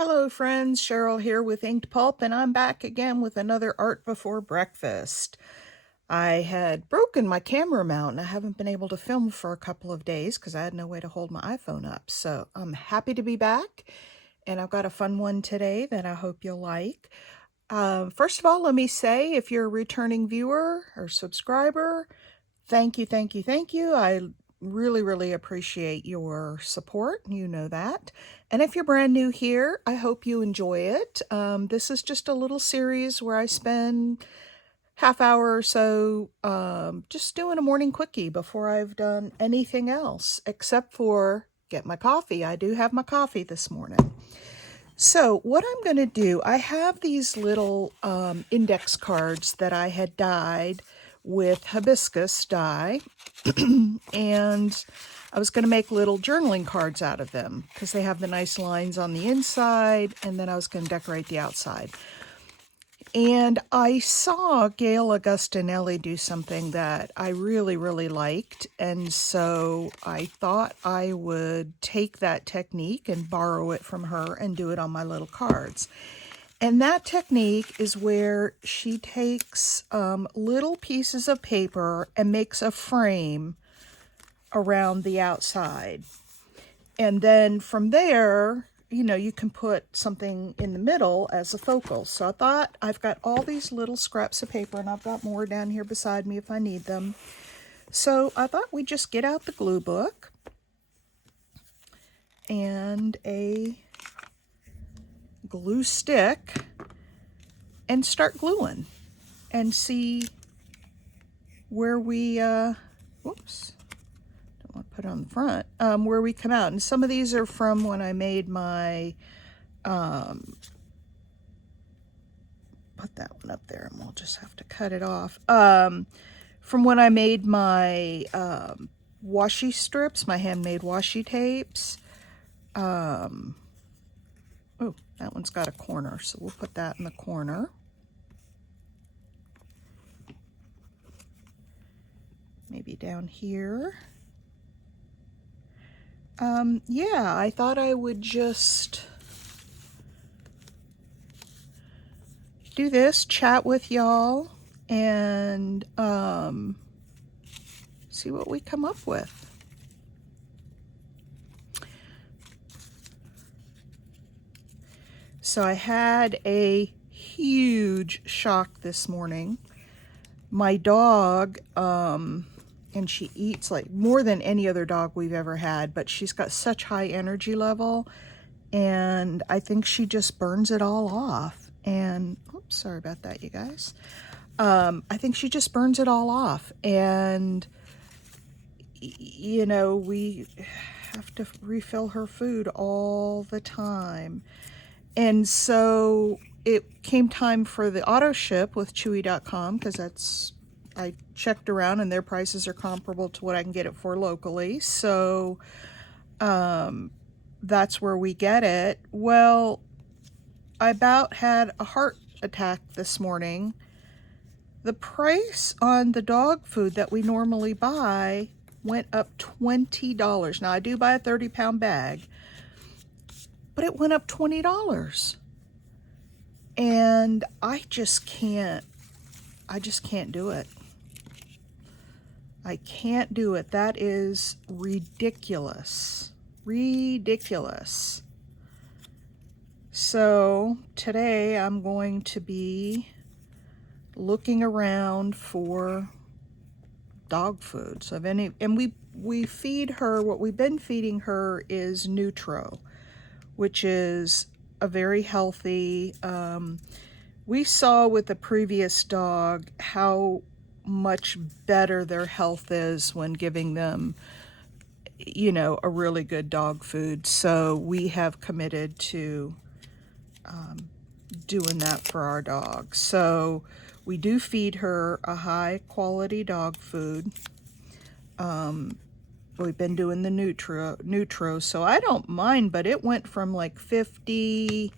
Hello friends, Cheryl here with Inked Pulp, and I'm back again with another Art Before Breakfast. I had broken my camera mount and I haven't been able to film for a couple of days because I had no way to hold my iPhone up. So I'm happy to be back, and I've got a fun one today that I hope you'll like. First of all, let me say, if you're a returning viewer or subscriber, thank you, thank you, thank you. I really appreciate your support. You know that. And if you're brand new here, I hope you enjoy it. This is just a little series where I spend half hour or so just doing a morning quickie before I've done anything else except for get my coffee. I do have my coffee this morning. So what I'm going to do, I have these little index cards that I had dyed with hibiscus dye, and I was going to make little journaling cards out of them because they have the nice lines on the inside, and then I was going to decorate the outside. And I saw Gail Augustinelli do something that I really liked, and so I thought I would take that technique and borrow it from her and do it on my little cards. And that technique is where she takes little pieces of paper and makes a frame around the outside. And then from there, you know, you can put something in the middle as a focal. So I thought, I've got all these little scraps of paper, and I've got more down here beside me if I need them. So I thought we'd just get out the glue book and a glue stick and start gluing and see where we, whoops, don't want to put it on the front, where we come out. And some of these are from when I made my, put that one up there and we'll just have to cut it off. From when I made my washi strips, my handmade washi tapes. Oh, that one's got a corner, so we'll put that in the corner. Maybe down here. Yeah, I thought I would just do this, chat with y'all, and see what we come up with. So I had a huge shock this morning. My dog, and she eats like more than any other dog we've ever had, but she's got such high energy level, and I think she just burns it all off. And, oops, sorry about that, you guys. I think she just burns it all off. And, you know, we have to refill her food all the time. And so it came time for the auto ship with Chewy.com, because I checked around and their prices are comparable to what I can get it for locally. So that's where we get it. Well, I about had a heart attack this morning. The price on the dog food that we normally buy went up $20. Now, I do buy a 30-pound bag, but it went up $20. And I just can't do it. I can't do it. That is ridiculous. Ridiculous. So today I'm going to be looking around for dog food. So we feed her, what we've been feeding her is Nutro, which is a very healthy, we saw with the previous dog how much better their health is when giving them, you know, a really good dog food. So we have committed to doing that for our dog. So we do feed her a high quality dog food. We've been doing the Nutro, so I don't mind, but it went from like 50,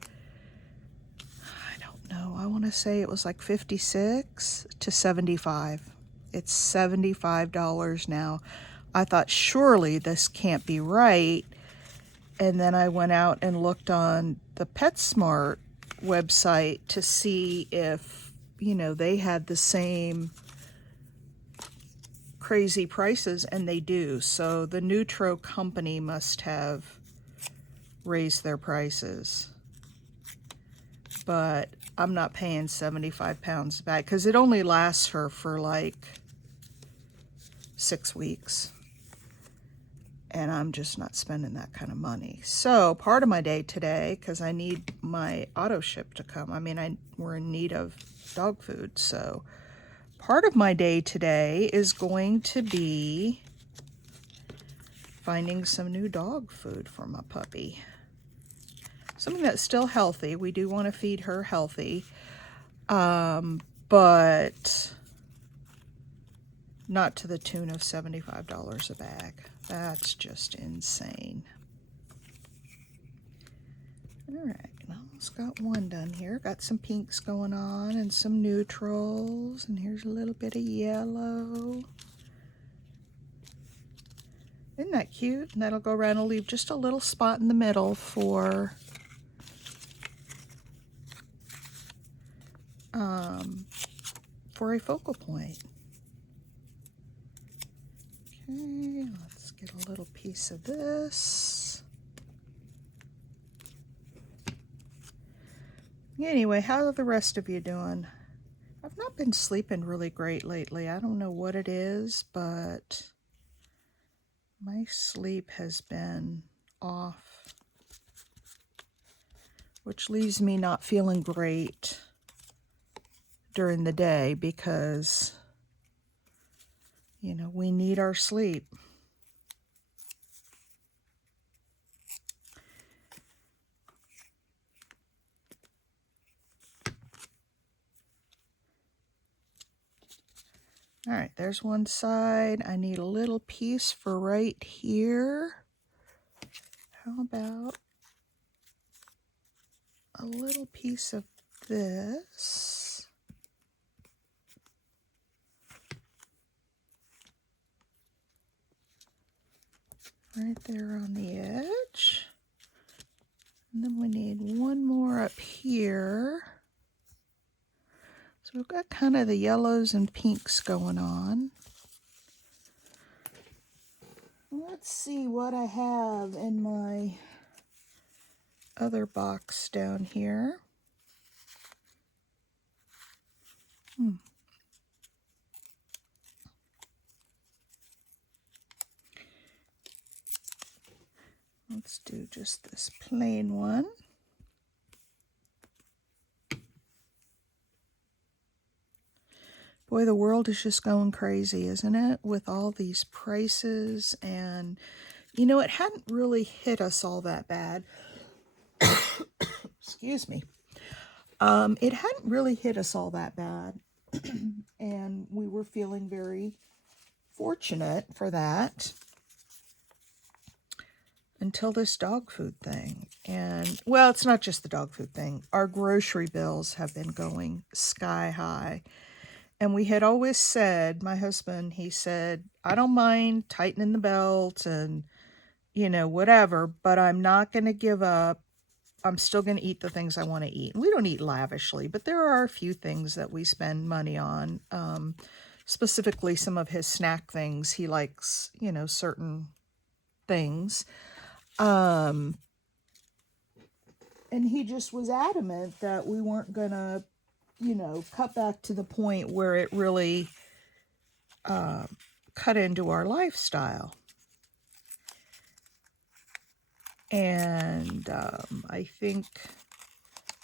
I don't know, I want to say it was like 56 to 75. It's $75 now. I thought, surely this can't be right. And then I went out and looked on the PetSmart website to see if, you know, they had the same crazy prices, and they do. So the Nutro company must have raised their prices. But I'm not paying 75 pounds back because it only lasts her for like 6 weeks. And I'm just not spending that kind of money. So part of my day today, because I need my auto ship to come, I mean, we're in need of dog food. So part of my day today is going to be finding some new dog food for my puppy. Something that's still healthy. We do want to feed her healthy, but not to the tune of $75 a bag. That's just insane. All right, almost got one done here. Got some pinks going on and some neutrals, and here's a little bit of yellow. Isn't that cute? And that'll go around and leave just a little spot in the middle for a focal point. Okay, let's get a little piece of this. Anyway, how are the rest of you doing? I've not been sleeping really great lately. I don't know what it is, but my sleep has been off, which leaves me not feeling great during the day because, you know, we need our sleep. All right, there's one side. I need a little piece for right here. How about a little piece of this? Right there on the edge. And then we need one more up here. So we've got kind of the yellows and pinks going on. Let's see what I have in my other box down here. Let's do just this plain one. Boy, the world is just going crazy, isn't it? With all these prices, and you know, it hadn't really hit us all that bad. Excuse me. It hadn't really hit us all that bad, and we were feeling very fortunate for that until this dog food thing. And, well, it's not just the dog food thing. Our grocery bills have been going sky high. And we had always said, my husband, he said, I don't mind tightening the belt and, you know, whatever, but I'm not going to give up. I'm still going to eat the things I want to eat. And we don't eat lavishly, but there are a few things that we spend money on. Specifically, some of his snack things. He likes, you know, certain things. And he just was adamant that we weren't going to, you know, cut back to the point where it really cut into our lifestyle. And I think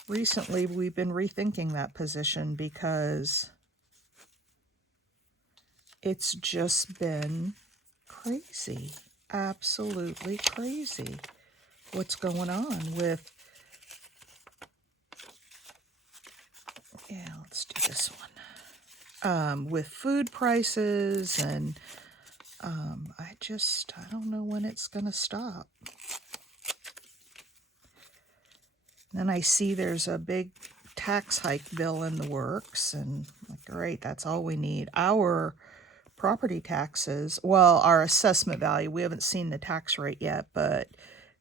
recently we've been rethinking that position because it's just been crazy, absolutely crazy what's going on with, yeah, let's do this one, with food prices, and I don't know when it's going to stop. Then I see there's a big tax hike bill in the works, and like, great, that's all we need. Our property taxes, well, our assessment value, we haven't seen the tax rate yet, but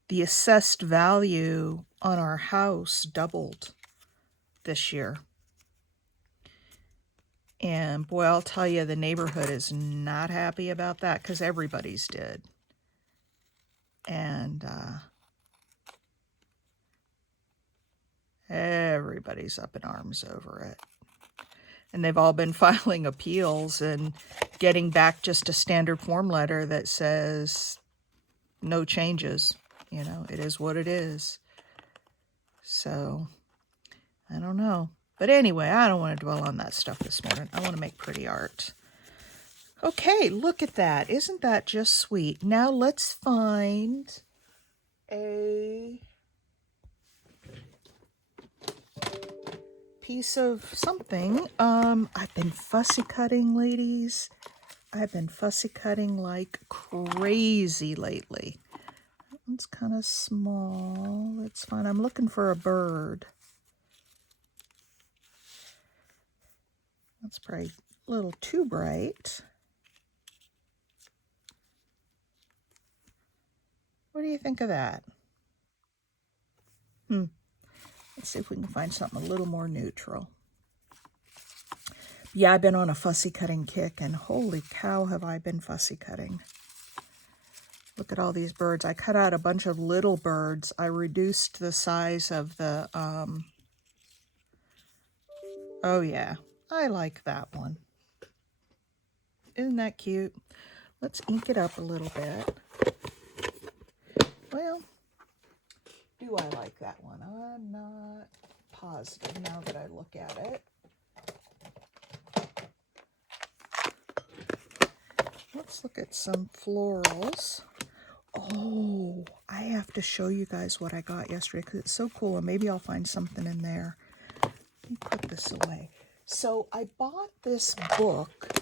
the assessed value on our house doubled this year. And boy, I'll tell you, the neighborhood is not happy about that because everybody's did. And everybody's up in arms over it. And they've all been filing appeals and getting back just a standard form letter that says no changes. You know, it is what it is. So, I don't know. But anyway, I don't want to dwell on that stuff this morning. I want to make pretty art. Okay, look at that. Isn't that just sweet? Now let's find a piece of something. I've been fussy cutting, ladies. I've been fussy cutting like crazy lately. That one's kind of small. That's fine. I'm looking for a bird. That's probably a little too bright. What do you think of that? Let's see if we can find something a little more neutral. Yeah, I've been on a fussy cutting kick, and holy cow, have I been fussy cutting. Look at all these birds. I cut out a bunch of little birds. I reduced the size of the, oh yeah, I like that one. Isn't that cute? Let's ink it up a little bit. Well, do I like that one? I'm not positive now that I look at it. Let's look at some florals. Oh, I have to show you guys what I got yesterday because it's so cool, and maybe I'll find something in there. Let me put this away. So I bought this book.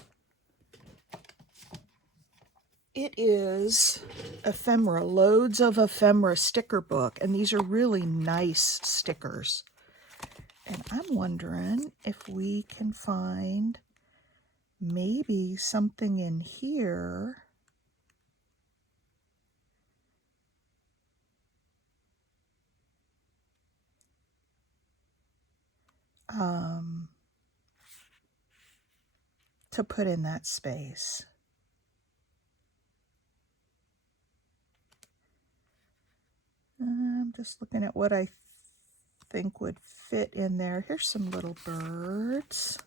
It is ephemera, loads of ephemera sticker book, and these are really nice stickers. And I'm wondering if we can find maybe something in here to put in that space. I'm just looking at what I think would fit in there. Here's some little birds.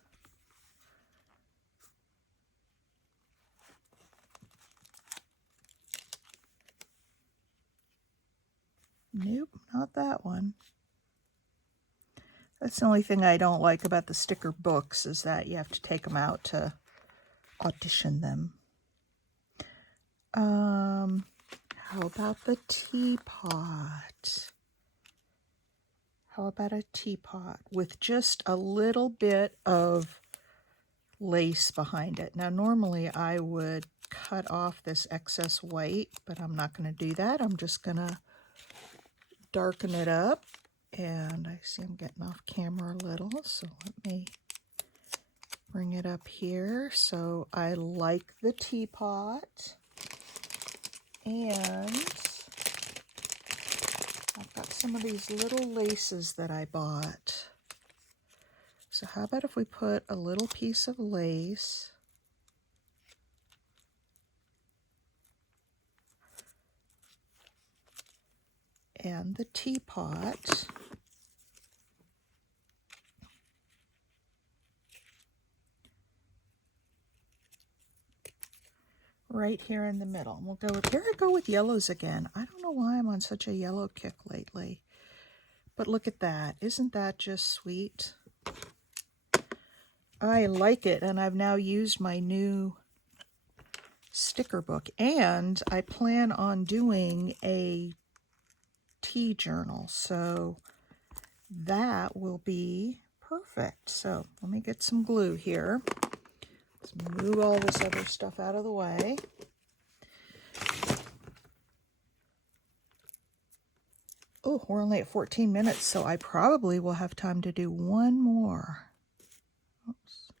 Nope, not that one. That's the only thing I don't like about the sticker books is that you have to take them out to audition them. How about the teapot? How about a teapot with just a little bit of lace behind it? Now, normally I would cut off this excess white, but I'm not going to do that. I'm just going to darken it up. And I see I'm getting off camera a little, so let me bring it up here. So I like the teapot. And I've got some of these little laces that I bought. So how about if we put a little piece of lace and the teapot right here in the middle. And we'll go with, here I go with yellows again. I don't know why I'm on such a yellow kick lately. But look at that. Isn't that just sweet? I like it, and I've now used my new sticker book, and I plan on doing a tea journal, so that will be perfect. So let me get some glue here. Let's move all this other stuff out of the way. Oh, we're only at 14 minutes, so I probably will have time to do one more. Oops.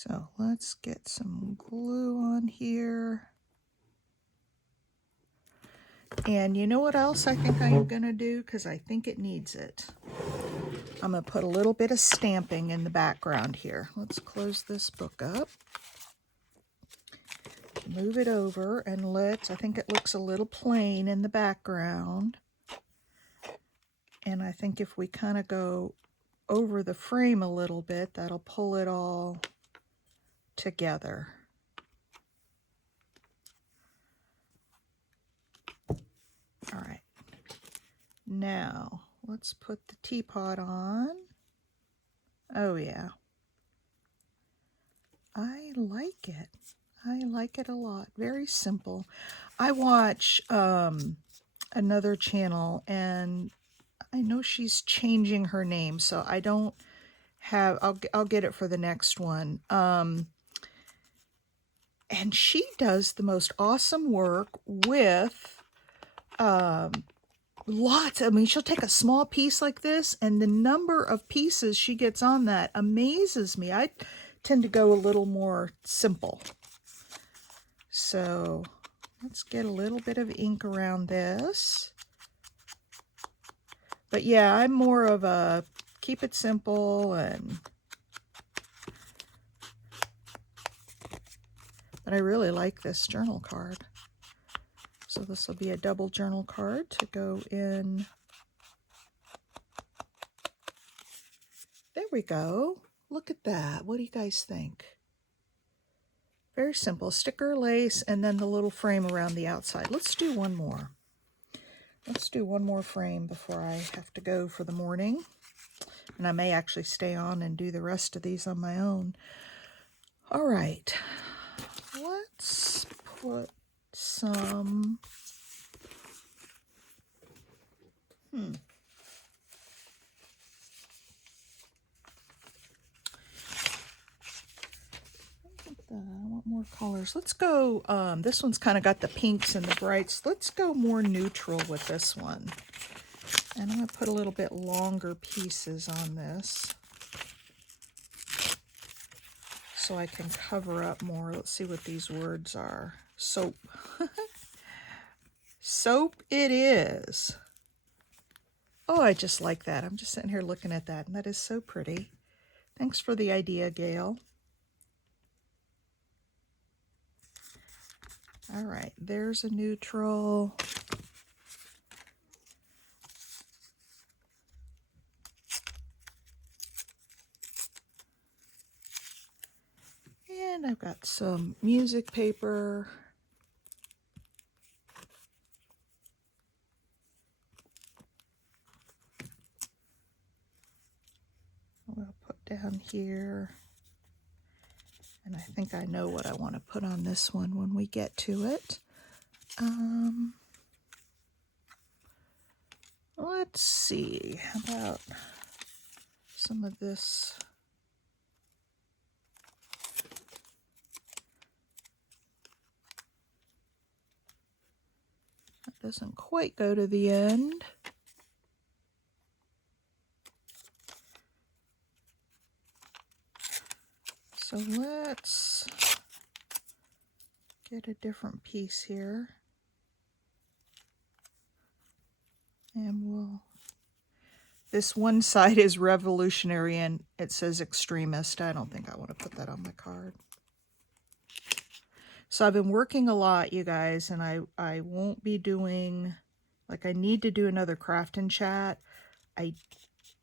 So let's get some glue on here. And you know what else I think I'm going to do? Because I think it needs it. I'm going to put a little bit of stamping in the background here. Let's close this book up. Move it over and I think it looks a little plain in the background. And I think if we kind of go over the frame a little bit, that'll pull it all together. All right. Now, let's put the teapot on. Oh, yeah. I like it. I like it a lot. Very simple. I watch another channel, and I know she's changing her name, so I don't have, I'll get it for the next one. And she does the most awesome work with lots. I mean, she'll take a small piece like this, and the number of pieces she gets on that amazes me. I tend to go a little more simple. So let's get a little bit of ink around this. But yeah, I'm more of a keep it simple, but I really like this journal card. So this will be a double journal card to go in. There we go. Look at that. What do you guys think? Very simple. Sticker, lace, and then the little frame around the outside. Let's do one more. Let's do one more frame before I have to go for the morning. And I may actually stay on and do the rest of these on my own. All right. Let's put some... I want more colors. Let's go, this one's kind of got the pinks and the brights. Let's go more neutral with this one. And I'm going to put a little bit longer pieces on this so I can cover up more. Let's see what these words are. Soap. Soap it is. Oh, I just like that. I'm just sitting here looking at that, and that is so pretty. Thanks for the idea, Gail. All right, there's a neutral. And I've got some music paper. I'll put down here. And I think I know what I want to put on this one when we get to it. Let's see, how about some of this? That doesn't quite go to the end. So let's get a different piece here. And this one side is revolutionary and it says extremist. I don't think I want to put that on my card. So I've been working a lot, you guys, and I won't be doing, like, I need to do another craft and chat. I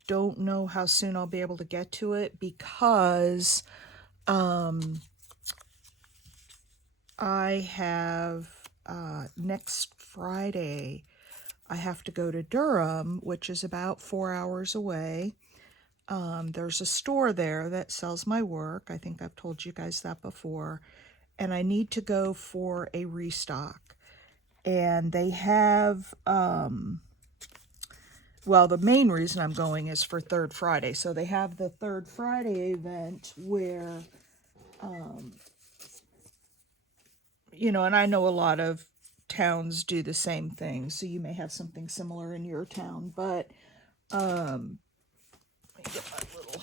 don't know how soon I'll be able to get to it because I have next Friday I have to go to Durham, which is about 4 hours away. There's a store there that sells my work. I think I've told you guys that before. And I need to go for a restock. And they have, well, the main reason I'm going is for Third Friday. So they have the Third Friday event where, you know, and I know a lot of towns do the same thing. So you may have something similar in your town. But, let me get my little,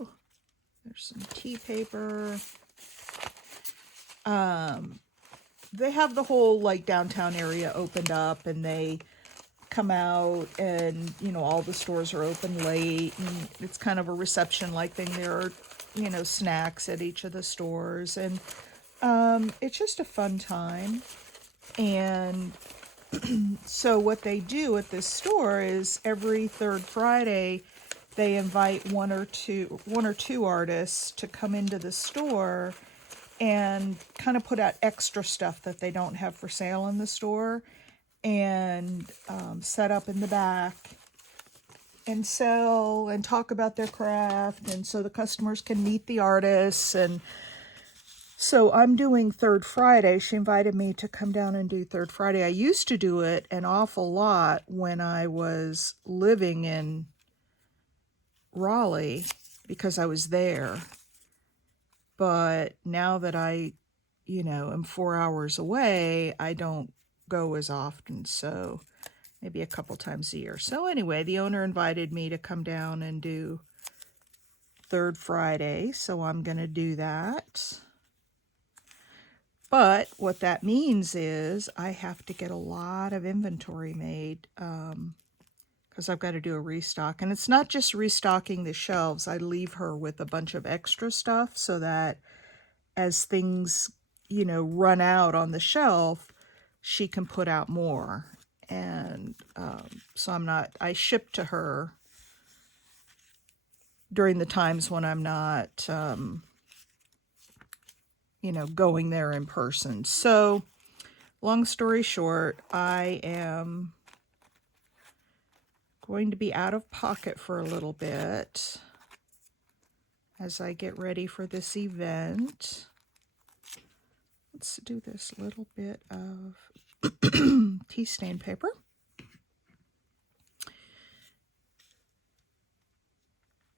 oh, There's some tea paper. They have the whole like downtown area opened up, and they come out, and all the stores are open late, and it's kind of a reception like thing. There are snacks at each of the stores, and it's just a fun time. And so what they do at this store is every third Friday they invite one or two artists to come into the store and kind of put out extra stuff that they don't have for sale in the store, and set up in the back and sell and talk about their craft, and so the customers can meet the artists. And so I'm doing Third Friday. She invited me to come down and do Third Friday. I used to do it an awful lot when I was living in Raleigh because I was there. But now that I, am 4 hours away, I don't go as often. So maybe a couple times a year. So anyway, the owner invited me to come down and do Third Friday. So I'm going to do that. But what that means is I have to get a lot of inventory made because I've got to do a restock. And it's not just restocking the shelves. I leave her with a bunch of extra stuff so that as things, run out on the shelf, she can put out more. And so I ship to her during the times when I'm not, going there in person. So long story short, I am going to be out of pocket for a little bit as I get ready for this event. Let's do this little bit of tea stain paper.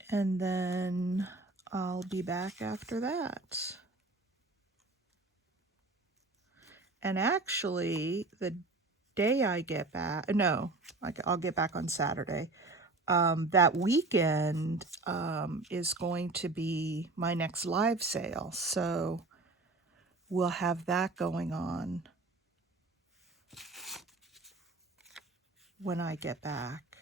And then I'll be back after that. And actually, the day I get back, no, I'll get back on Saturday. That weekend is going to be my next live sale. So we'll have that going on when I get back.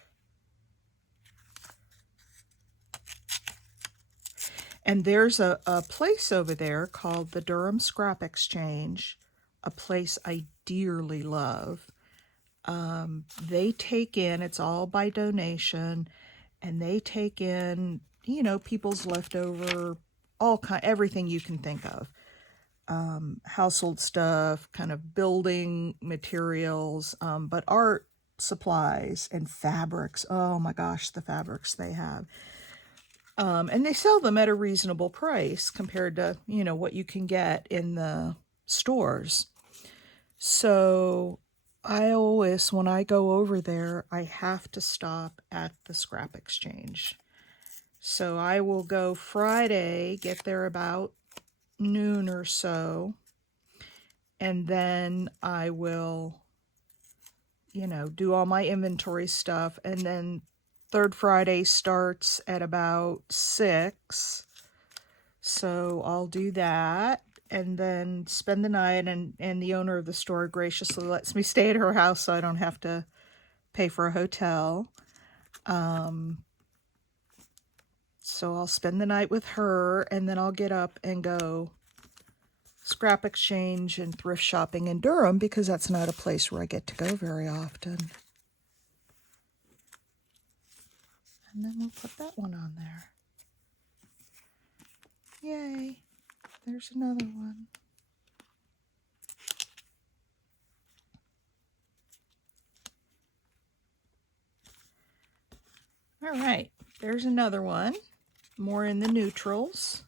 And there's a place over there called the Durham Scrap Exchange, a place I dearly love. They take in, it's all by donation, and they take in, people's leftover, everything you can think of. Household stuff, kind of building materials, but art supplies and fabrics. Oh my gosh, the fabrics they have. And they sell them at a reasonable price compared to, what you can get in the stores. So I always, when I go over there, I have to stop at the scrap exchange. So I will go Friday, get there about noon or so, and then I will, do all my inventory stuff, and then Third Friday starts at about 6, so I'll do that and then spend the night, and the owner of the store graciously lets me stay at her house so I don't have to pay for a hotel. So I'll spend the night with her, and then I'll get up and go scrap exchange and thrift shopping in Durham because that's not a place where I get to go very often. And then we'll put that one on there. Yay, there's another one. All right, there's another one. More in the neutrals.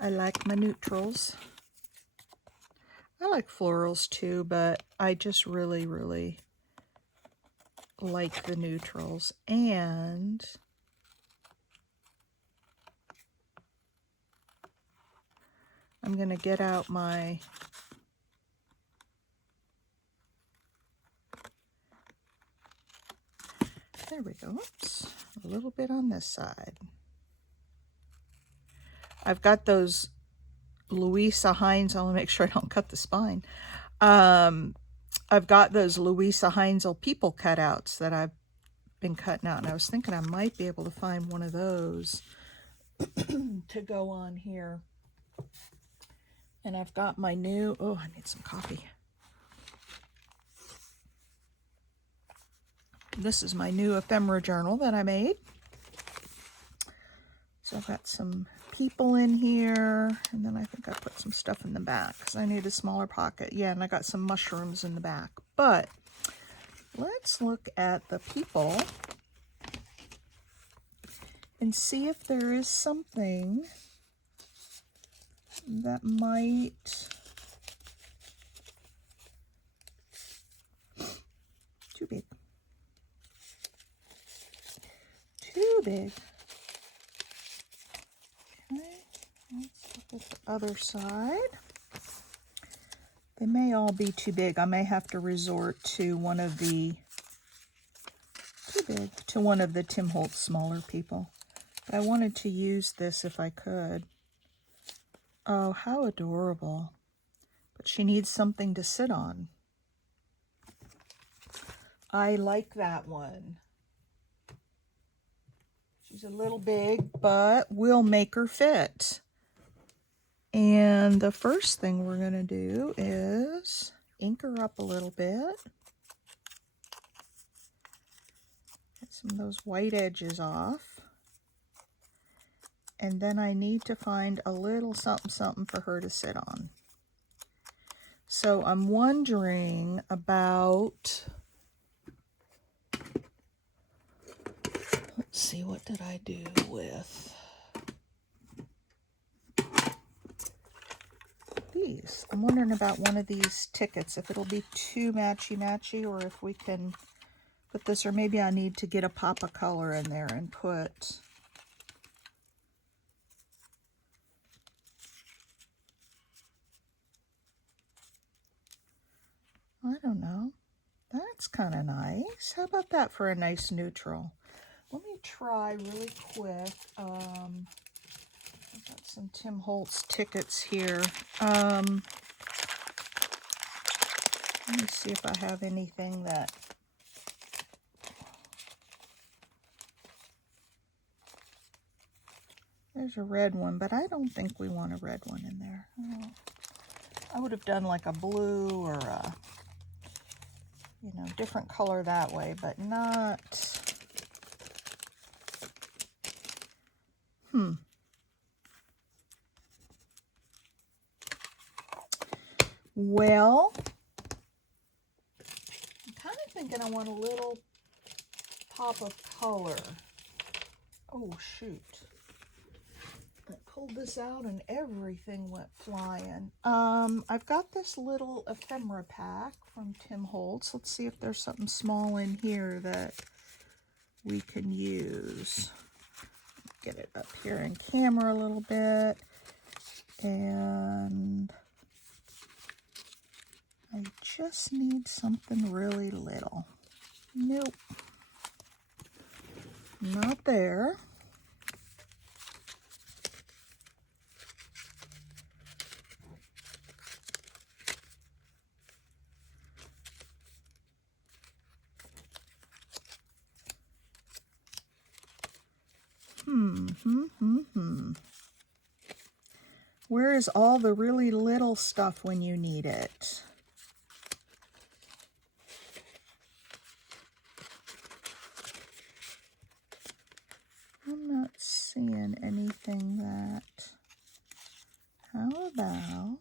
I like my neutrals. I like florals too, but I just really, really like the neutrals. And I'm going to get out my there we go. Oops, a little bit on this side. I've got those Louisa Heinz. I want to make sure I don't cut the spine. I've got those Louisa Heinzel people cutouts that I've been cutting out, and I was thinking I might be able to find one of those to go on here. And I've got my new, oh, I need some coffee. This is my new ephemera journal that I made. So I've got some people in here, and then I think I put some stuff in the back because I need a smaller pocket. Yeah, and I got some mushrooms in the back. But let's look at the people and see if there is something that might... Too big. Too big. Okay, let's look at the other side. They may all be too big. I may have to resort to one of the... Too big. To one of the Tim Holtz smaller people. But I wanted to use this if I could. Oh, how adorable. But she needs something to sit on. I like that one. She's a little big, but we'll make her fit. And the first thing we're going to do is ink her up a little bit. Get some of those white edges off. And then I need to find a little something something for her to sit on. So I'm wondering about, let's see, what did I do with these? I'm wondering about one of these tickets, if it'll be too matchy-matchy, or if we can put this, or maybe I need to get a pop of color in there and put... I don't know. That's kind of nice. How about that for a nice neutral? Let me try really quick. I've got some Tim Holtz tickets here. Let me see if I have anything that... There's a red one, but I don't think we want a red one in there. Oh. I would have done like a blue or a... you know, different color that way, but not... Well, I'm kind of thinking I want a little pop of color. Oh, shoot. I pulled this out and everything went flying. I've got this little ephemera pack from Tim Holtz. Let's see if there's something small in here that we can use. Get it up here in camera a little bit. And I just need something really little. Nope. Not there. Where is all the really little stuff when you need it? I'm not seeing anything that... How about...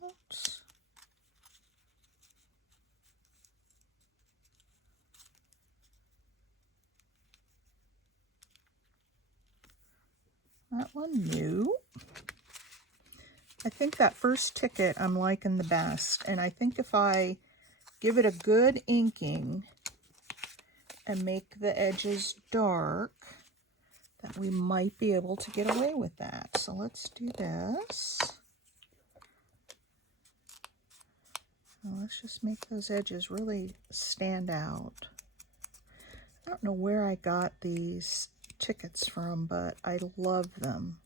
that one? New. I think that first ticket I'm liking the best, and I think if I give it a good inking and make the edges dark, that we might be able to get away with that. So let's do this. Now let's just make those edges really stand out. I don't know where I got these tickets from, but I love them.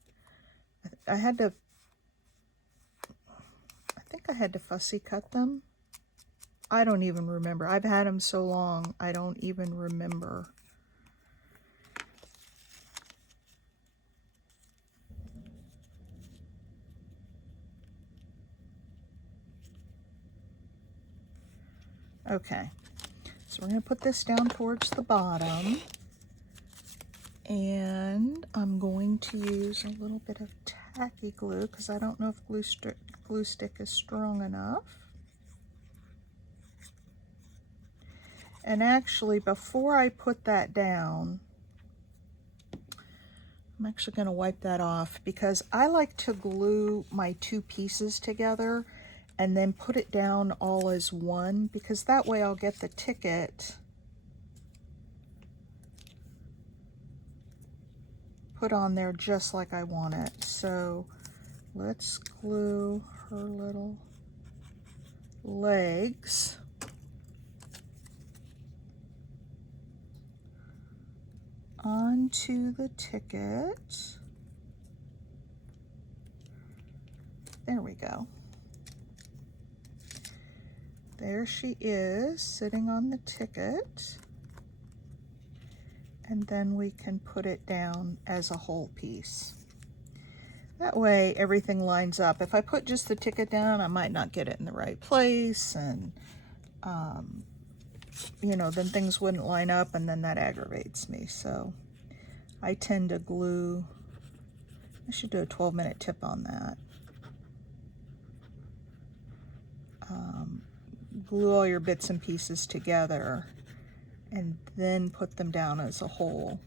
I had to I had to fussy cut them. I don't even remember. I've had them so long, I don't even remember. Okay, so we're going to put this down towards the bottom, and I'm going to use a little bit of tacky glue because I don't know if glue stick is strong enough. And actually, before I put that down, I'm actually going to wipe that off because I like to glue my two pieces together and then put it down all as one, because that way I'll get the ticket put on there just like I want it. So let's glue her little legs onto the ticket. There we go. There she is, sitting on the ticket. And then we can put it down as a whole piece. That way everything lines up. If I put just the ticket down, I might not get it in the right place, and you know, then things wouldn't line up, and then that aggravates me. So I tend to glue, I should do a 12-minute tip on that. Glue all your bits and pieces together and then put them down as a whole.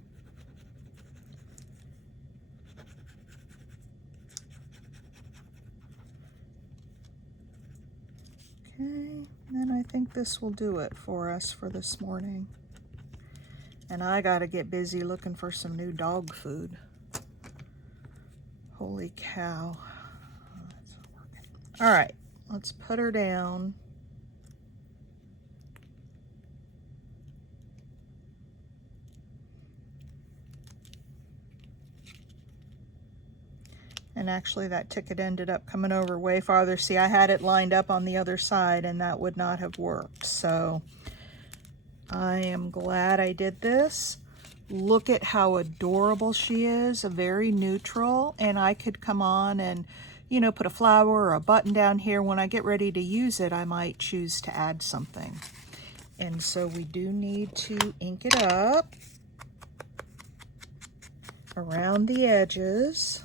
Okay, then I think this will do it for us for this morning. And I gotta get busy looking for some new dog food. Holy cow. Oh, that's not working. All right, let's put her down. And actually that ticket ended up coming over way farther. See, I had it lined up on the other side and that would not have worked. So I am glad I did this. Look at how adorable she is, very neutral. And I could come on and, you know, put a flower or a button down here. When I get ready to use it, I might choose to add something. And so we do need to ink it up around the edges.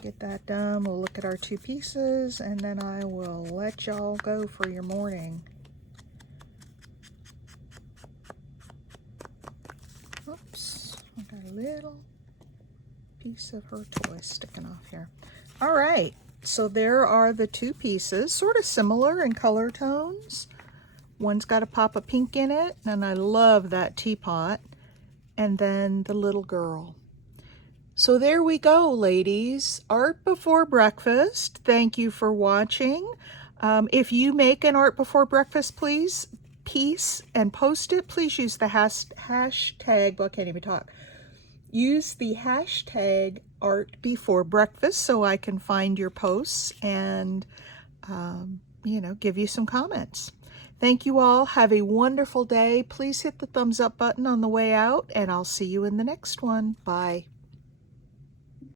Get that done. We'll look at our two pieces and then I will let y'all go for your morning. Oops, I got a little piece of her toy sticking off here. All right, so there are the two pieces, sort of similar in color tones. One's got a pop of pink in it, and I love that teapot, and then the little girl. So there we go, ladies. Art before breakfast. Thank you for watching. If you make an art before breakfast piece and post it, please use the hashtag, well, I can't even talk. Use the hashtag art before breakfast so I can find your posts and, you know, give you some comments. Thank you all. Have a wonderful day. Please hit the thumbs up button on the way out, and I'll see you in the next one. Bye.